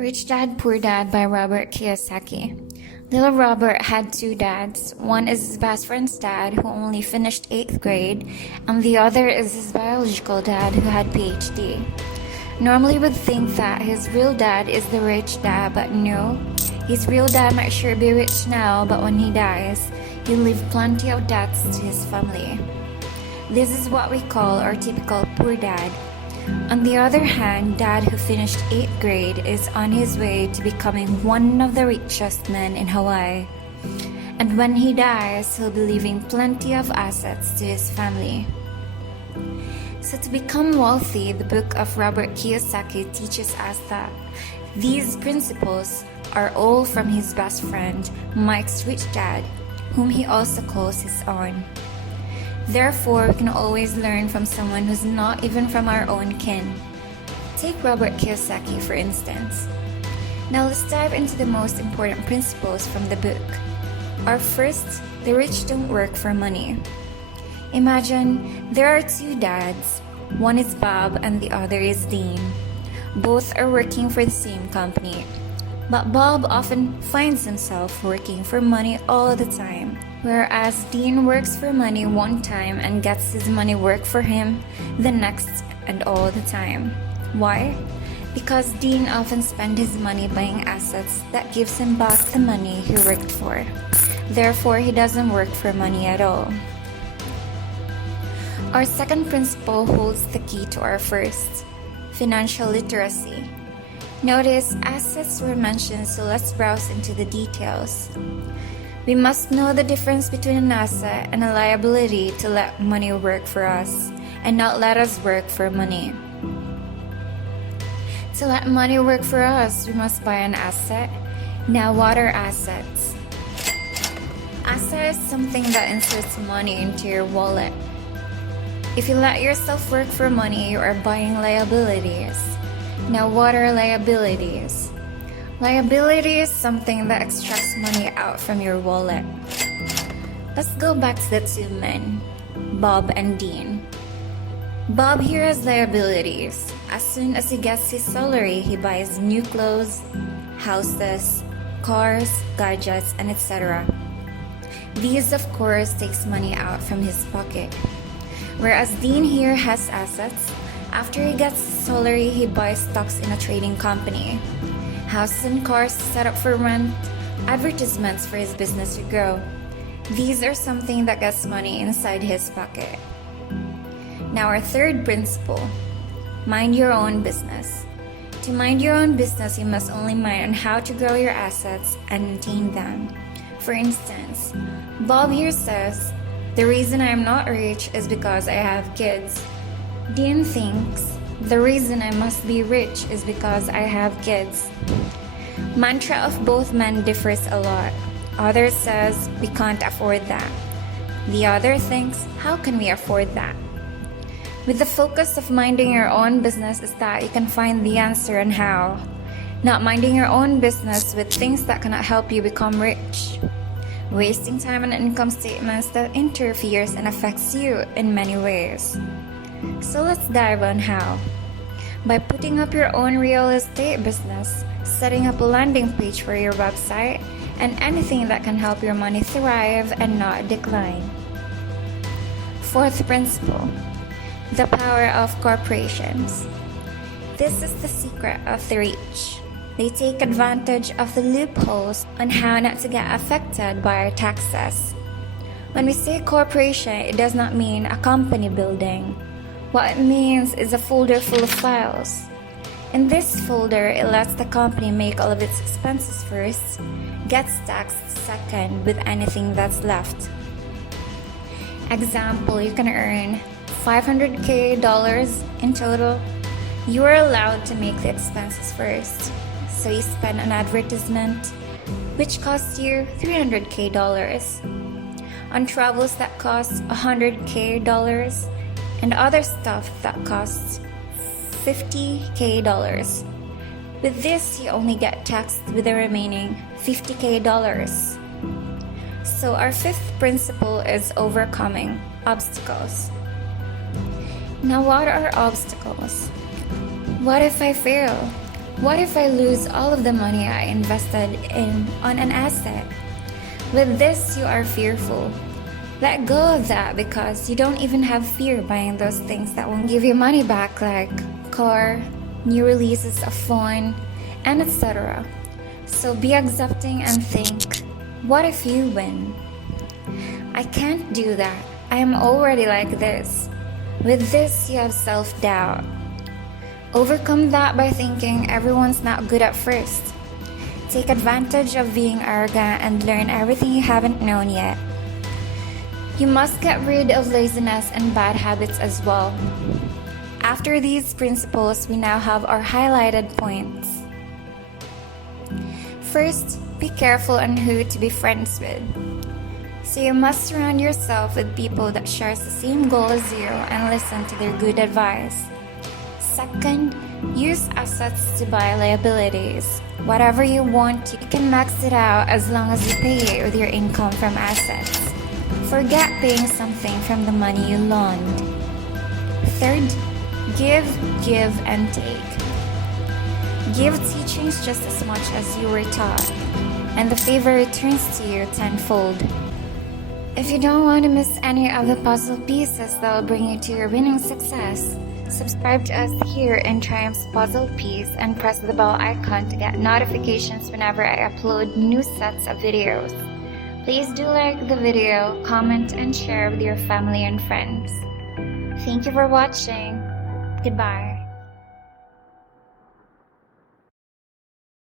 Rich Dad, Poor Dad by Robert Kiyosaki. Little Robert had two dads. One is his best friend's dad, who only finished 8th grade, and the other is his biological dad, who had PhD. Normally would think that his real dad is the rich dad, but no. His real dad might sure be rich now, but when he dies, he'll leave plenty of debts to his family. This is what we call our typical poor dad. On the other hand, Dad, who finished 8th grade, is on his way to becoming one of the richest men in Hawaii. And when he dies, he'll be leaving plenty of assets to his family. So to become wealthy, the book of Robert Kiyosaki teaches us that these principles are all from his best friend, Mike's rich dad, whom he also calls his own. Therefore, we can always learn from someone who's not even from our own kin. Take Robert Kiyosaki, for instance. Now let's dive into the most important principles from the book. Our first, the rich don't work for money. Imagine there are two dads. One is Bob and the other is Dean. Both are working for the same company. But Bob often finds himself working for money all the time, whereas Dean works for money one time and gets his money work for him the next and all the time. Why? Because Dean often spends his money buying assets that gives him back the money he worked for. Therefore, he doesn't work for money at all. Our second principle holds the key to our first, financial literacy. Notice assets were mentioned, so let's browse into the details. We must know the difference between an asset and a liability to let money work for us and not let us work for money. To let money work for us, we must buy an asset. Now, what are assets? Asset is something that inserts money into your wallet. If you let yourself work for money, you are buying liabilities. Now, what are liabilities? Liability is something that extracts money out from your wallet. Let's go back to the two men, Bob and Dean. Bob here has liabilities. As soon as he gets his salary, he buys new clothes, houses, cars, gadgets, and etc. These, of course, takes money out from his pocket. Whereas Dean here has assets. After he gets his salary, he buys stocks in a trading company, houses and cars set up for rent, advertisements for his business to grow. These are something that gets money inside his pocket. Now, our third principle, mind your own business. To mind your own business, you must only mind on how to grow your assets and maintain them. For instance, Bob here says, the reason I am not rich is because I have kids. Dean thinks, the reason I must be rich is because I have kids. Mantra of both men differs a lot. Other says, we can't afford that. The other thinks, how can we afford that? With the focus of minding your own business is that you can find the answer on how. Not minding your own business with things that cannot help you become rich. Wasting time on income statements that interferes and affects you in many ways. So let's dive on how. By putting up your own real estate business, setting up a landing page for your website, and anything that can help your money thrive and not decline. Fourth principle, the power of corporations. This is the secret of the rich. They take advantage of the loopholes on how not to get affected by our taxes. When we say corporation, it does not mean a company building. What it means is a folder full of files. In this folder, it lets the company make all of its expenses first, gets taxed second with anything that's left. Example, you can earn $500K in total. You are allowed to make the expenses first. So you spend on advertisement, which costs you $300K, on travels that cost $100K, and other stuff that costs $50K. With this, you only get taxed with the remaining $50K. So our fifth principle is overcoming obstacles. Now, what are obstacles? What if I fail? What if I lose all of the money I invested on an asset? With this, you are fearful. Let go of that because you don't even have fear buying those things that won't give you money back, like car, new releases of phone, and etc. So be accepting and think, what if you win? I can't do that. I am already like this. With this, you have self-doubt. Overcome that by thinking everyone's not good at first. Take advantage of being arrogant and learn everything you haven't known yet. You must get rid of laziness and bad habits as well. After these principles, we now have our highlighted points. First, be careful on who to be friends with. So you must surround yourself with people that share the same goal as you and listen to their good advice. Second, use assets to buy liabilities. Whatever you want, you can max it out as long as you pay it with your income from assets. Forget paying something from the money you loaned. Third, give, and take. Give teachings just as much as you were taught, and the favor returns to you tenfold. If you don't want to miss any of the puzzle pieces that will bring you to your winning success, subscribe to us here in Triumph's Puzzle Piece and press the bell icon to get notifications whenever I upload new sets of videos. Please do like the video, comment, and share with your family and friends. Thank you for watching. Goodbye.